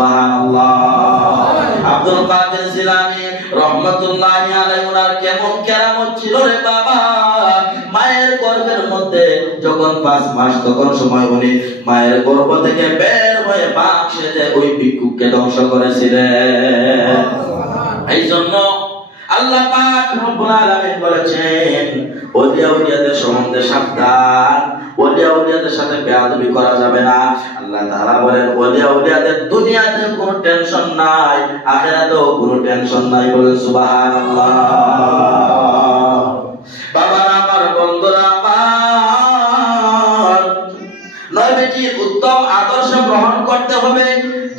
সুবহানাল্লাহ। আব্দুল কাদের জিলানী রহমাতুল্লাহি আলাইহি ওনার কেমন কেরামত ছিল রে বাবা। মায়ের গর্ভের মধ্যে যখন 5 মাস তখন সময় উনি মায়ের গর্ভ থেকে বের হয়ে বাপ সেজে ওই ভিক্ষুককে ধ্বংস করেছিলেন। এই জন্য আল্লাহ পাক রব্বুল আলামিন বলেছেন ওলিয়া উলিয়াদের সম্বন্ধে সাবধান, ওলিয়া উলিয়াদের সাথে বেয়াদবি করা যাবে না। আল্লাহ তাআলা বলেন ওলিয়া উলিয়াদের দুনিয়াতে কোনো টেনশন নাই, আখিরাতেও কোনো টেনশন নাই। বলেন সুবহানাল্লাহ। বাবারা আমার, বন্ধুরা আমার, নবীজির উত্তম আদর্শ গ্রহণ করতে হবে।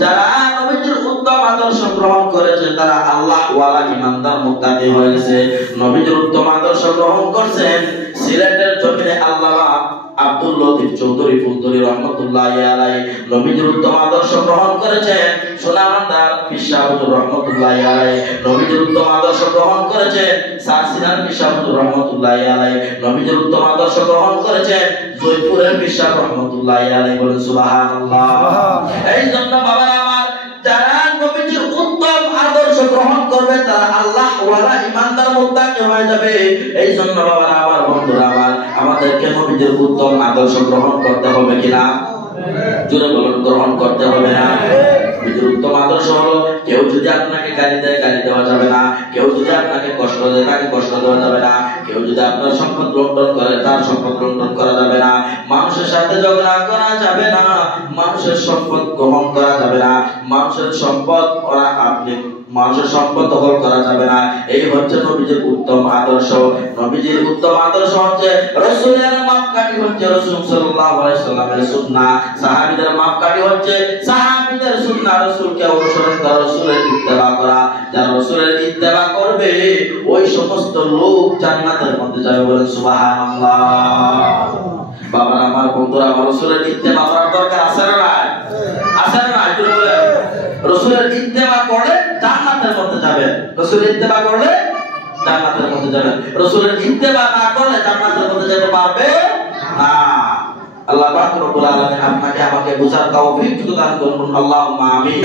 যারা নবীজির উত্তম আদর্শ গ্রহণ করেছে তারা আল্লাহ ওয়ালা ইমানদার মুত্তাকি হয়েছে। নবীজির উত্তম আদর্শ গ্রহণ করছেন সিলেটের জমিনে আল্লামা আব্দুল লতিফ চৌধুরী ফুলতলি রহমাতুল্লাহি আলাইহি। নবীজির উত্তম আদর্শ গ্রহণ করেছেন সোনারন্দার পীর সাহেব হুজুর রহমাতুল্লাহি আলাইহি। নবীজির উত্তম আদর্শ গ্রহণ করেছেন সাসিনার পীর সাহেব হুজুর রহমাতুল্লাহি আলাইহি। নবীজির উত্তম আদর্শ গ্রহণ করেছেন জয়পুরের পীর সাহেব রহমাতুল্লাহি আলাইহি। বলেন সুবহানাল্লাহ। এই জন্য বাবা আমার, যারা নবীজির উত্তম আদর্শ গ্রহণ করবে তারা আল্লাহ ওয়ালা ইমানদার মুত্তাকি হয়ে যাবে। এই জন্য বাবা আমার, বন্ধুরা আমার, আমাদেরকে নবীজির উত্তম আদর্শ গ্রহণ করতে হবে কিনা? জোরে বলুন, গ্রহণ করতে হবে না? নবীজির উত্তম আদর্শ হলো কেউ যদি আপনাকে গালি দেয় গালি দেওয়া যাবে না, কেউ যদি আপনাকে কষ্ট দেয় তাকে কষ্ট দেওয়া যাবে না, কেউ যদি আপনার সম্পদ লুণ্ঠন করে তার সম্পদ লুণ্ঠন করা যাবে না, মানুষের সাথে ঝগড়া করা যাবে না, মানুষের সম্পদ গ্রহণ করা যাবে না, মানুষের সম্পদ মানুষের সম্পদ দখল করা যাবে না। এই হচ্ছে নবীজির উত্তম আদর্শ। নবীজির উত্তম আদর্শ হচ্ছে রাসূলের মাপকাঠি হচ্ছে রাসূল সাল্লাল্লাহু আলাইহি ওয়াসাল্লামের সুন্নাহ, সাহাবীদের মাপকাঠি হচ্ছে সাহাবীদের সুন্নাহ। রাসূলকে অনুসরণ করা, রাসূলের ইত্তেবা করা। যারা রাসূলের ইত্তেবা করবে ওই সমস্ত লোক জান্নাতের মধ্যে যাবে। বলেন সুবহানাল্লাহ। বাবা আমার, বন্ধুরা আমার, রাসূলের ইত্তেবা করার দরকার আছে না নাই? আছে না নাই? রাসূলের ইত্তেবা করলে জান্নাতের মধ্যে যাবে। রাসূলের ইত্তেবা করলে জান্নাতের মধ্যে যাবে। রাসূলের ইত্তেবা না করলে জান্নাতের মধ্যে যেতে পারবে না। আল্লাহ পাক রব্বুল আলামিন আপনাকে আমাকে বুঝার তৌফিক দান করুন। আল্লাহুম্মা আমিন।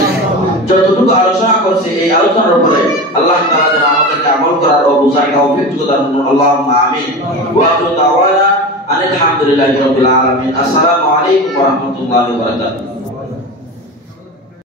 যতটুকু আলোচনা করছি এই আলোচনার উপরে আল্লাহ তাআলা যেন আমাদেরকে আমল করার ও বুঝার তৌফিক দান করুন। আল্লাহুম্মা আমিন। ওয়া আখিরু দাওয়ানা আলহামদুলিল্লাহি রাব্বিল আলামিন। আসসালামু আলাইকুম ওয়া রাহমাতুল্লাহি ওয়া বারাকাতুহু।